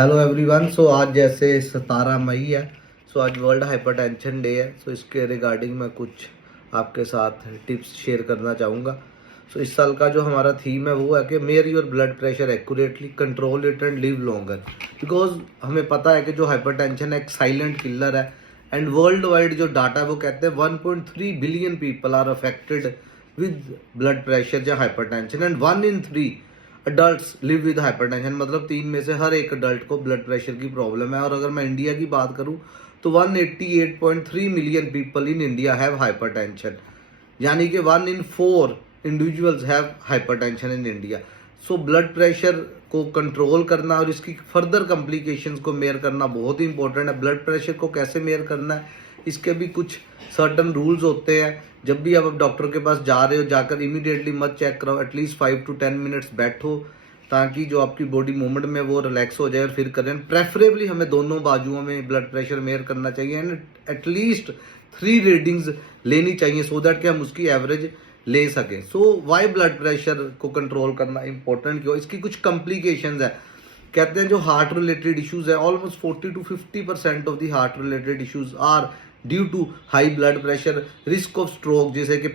Hello everyone. सो आज जैसे 17 मई है, सो आज वर्ल्ड हाइपरटेंशन डे है। सो इसके रिगार्डिंग मैं कुछ आपके साथ टिप्स शेयर करना चाहूँगा। सो इस साल का जो हमारा थीम है वो है कि measure your blood pressure accurately, control it and live longer. Because हमें पता है कि जो हाइपरटेंशन है एक साइलेंट किलर है एंड वर्ल्ड वाइड जो डाटा है वो कहते हैं 1.3 billion people are affected with blood pressure या hypertension and 1 in 3 adults live with hypertension. मतलब 3 में से हर एक अडल्ट को ब्लड प्रेशर की प्रॉब्लम है। और अगर मैं इंडिया की बात करूं तो 188.3 million people in India have hypertension, यानी कि 1 in 4 individuals have hypertension in India. So blood pressure को कंट्रोल करना और इसकी फर्दर कॉम्प्लिकेशंस को मेयर करना बहुत ही इंपॉर्टेंट है। ब्लड प्रेशर को कैसे मेयर करना है, इसके भी कुछ सर्टन रूल्स होते हैं। जब भी आप डॉक्टर के पास जा रहे हो, जाकर इमीडिएटली मत चेक कराओ, एटलीस्ट 5 to 10 मिनट्स बैठो ताकि जो आपकी बॉडी मूवमेंट में वो रिलैक्स हो जाए और फिर करें। प्रेफरेबली हमें दोनों बाजुओं में ब्लड प्रेशर मेयर करना चाहिए एंड एटलीस्ट 3 रीडिंग्स लेनी चाहिए सो दैट कि हम उसकी एवरेज ले सकें। सो वाई ब्लड प्रेशर को कंट्रोल करना इंपॉर्टेंट क्यों, इसकी कुछ कॉम्प्लिकेशंस है। कहते हैं जो हार्ट रिलेटेड इश्यूज है, almost 40 to 50% of the heart related issues are due to high blood pressure. Risk of stroke, जैसे कि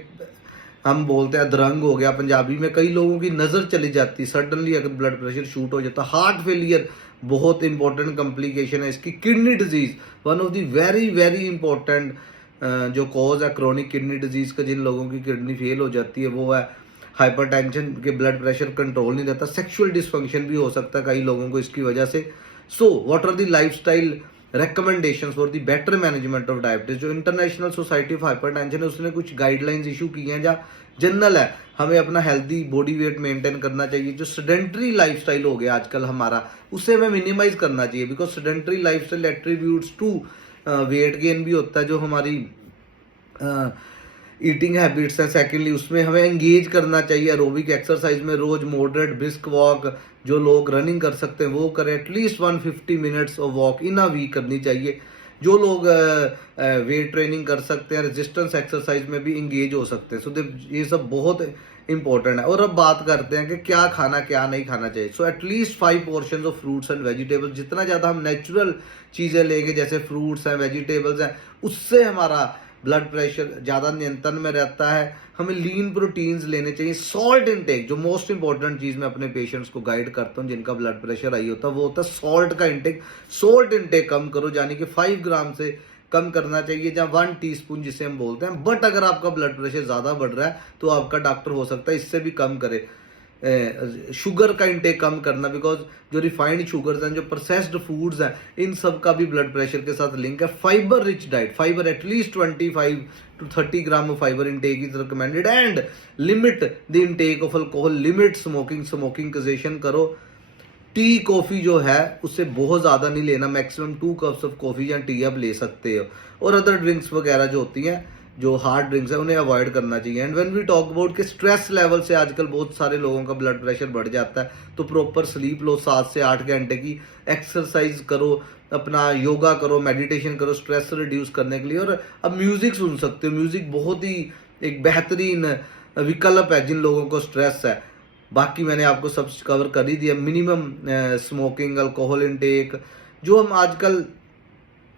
हम बोलते हैं अधरंग हो गया पंजाबी में, कई लोगों की नज़र चली जाती सडनली अगर ब्लड प्रेशर शूट हो जाता। हार्ट फेलियर बहुत इंपॉर्टेंट कॉम्प्लिकेशन है इसकी। Kidney disease one of the very very important जो कॉज है क्रोनिक किडनी डिजीज का, जिन लोगों की किडनी फेल हो जाती है वो है हाइपरटेंशन के। ब्लड प्रेशर कंट्रोल नहीं रहता। सेक्सुअल डिसफंक्शन भी हो सकता है कई लोगों को इसकी वजह से। So what are the lifestyle recommendations for the better management of diabetes? जो इंटरनेशनल सोसाइटी ऑफ हाइपरटेंशन है उसने कुछ गाइडलाइंस इशू की हैं जहाँ जनरल है हमें अपना हेल्दी बॉडी वेट मेंटेन करना चाहिए। जो सेडेंटरी लाइफस्टाइल हो गया आजकल हमारा, उसे हमें मिनिमाइज करना चाहिए। Because sedentary lifestyle attributes to weight gain भी होता है जो हमारी ईटिंग हैबिट्स हैं। सेकेंडली उसमें हमें एंगेज करना चाहिए एरोबिक एक्सरसाइज में, रोज मॉडरेट ब्रिस्क वॉक, जो लोग रनिंग कर सकते हैं वो करें। At least 150 minutes of walk in a week करनी चाहिए। जो लोग वेट ट्रेनिंग कर सकते हैं, रेजिस्टेंस एक्सरसाइज में भी इंगेज हो सकते हैं। सो ये सब बहुत इंपॉर्टेंट है। और अब बात करते हैं कि क्या खाना क्या नहीं खाना चाहिए। So at least 5 portion of fruits and vegetables. जितना ज़्यादा हम नेचुरल चीज़ें लेंगे जैसे फ्रूट्स हैं, वेजिटेबल्स हैं, उससे हमारा ब्लड प्रेशर ज़्यादा नियंत्रण में रहता है। हमें लीन प्रोटीन्स लेने चाहिए। सॉल्ट इनटेक, जो मोस्ट इंपॉर्टेंट चीज़ मैं अपने पेशेंट्स को गाइड करता हूँ जिनका ब्लड प्रेशर हाई होता है, वो होता है सॉल्ट का इनटेक। सॉल्ट इनटेक कम करो, यानी कि 5 ग्राम से कम करना चाहिए, जहाँ 1 टीस्पून जिसे हम बोलते हैं। बट अगर आपका ब्लड प्रेशर ज़्यादा बढ़ रहा है तो आपका डॉक्टर हो सकता है इससे भी कम करे। शुगर का इंटेक कम करना, बिकॉज जो रिफाइंड शुगर्स हैं, जो प्रोसेस्ड फूड्स हैं, इन सब का भी ब्लड प्रेशर के साथ लिंक है। Fibre rich diet, fibre at least 25 to 30 gram of fibre intake is recommended and limit the intake of alcohol, limit smoking, smoking cessation करो। टी कॉफ़ी जो है उससे बहुत ज़्यादा नहीं लेना, मैक्सिमम 2 कप्स ऑफ कॉफ़ी या टी आप ले सकते हो। और अदर ड्रिंक्स वगैरह जो होती हैं, जो हार्ड ड्रिंक्स है, उन्हें अवॉइड करना चाहिए। And when we talk about कि स्ट्रेस लेवल से आजकल बहुत सारे लोगों का ब्लड प्रेशर बढ़ जाता है, तो प्रॉपर स्लीप लो, 7 से 8 घंटे की एक्सरसाइज करो, अपना योगा करो, मेडिटेशन करो स्ट्रेस रिड्यूस करने के लिए। और अब म्यूजिक सुन सकते हो। म्यूजिक बहुत ही एक बेहतरीन विकल्प है जिन लोगों को स्ट्रेस है। बाकी मैंने आपको सब कवर कर ही दिया। मिनिमम स्मोकिंग, अल्कोहल इंटेक, जो हम आजकल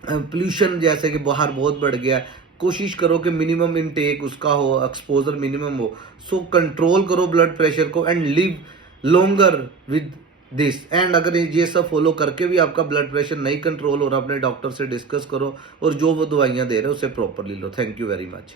पोल्यूशन जैसे कि बाहर बहुत बढ़ गया है, कोशिश करो कि मिनिमम इनटेक उसका हो, एक्सपोजर मिनिमम हो। सो कंट्रोल करो ब्लड प्रेशर को and live longer with this. And अगर ये सब फॉलो करके भी आपका ब्लड प्रेशर नहीं कंट्रोल हो रहा, अपने डॉक्टर से डिस्कस करो और जो वो दवाइयाँ दे रहे हैं उसे properly low. Thank you very much.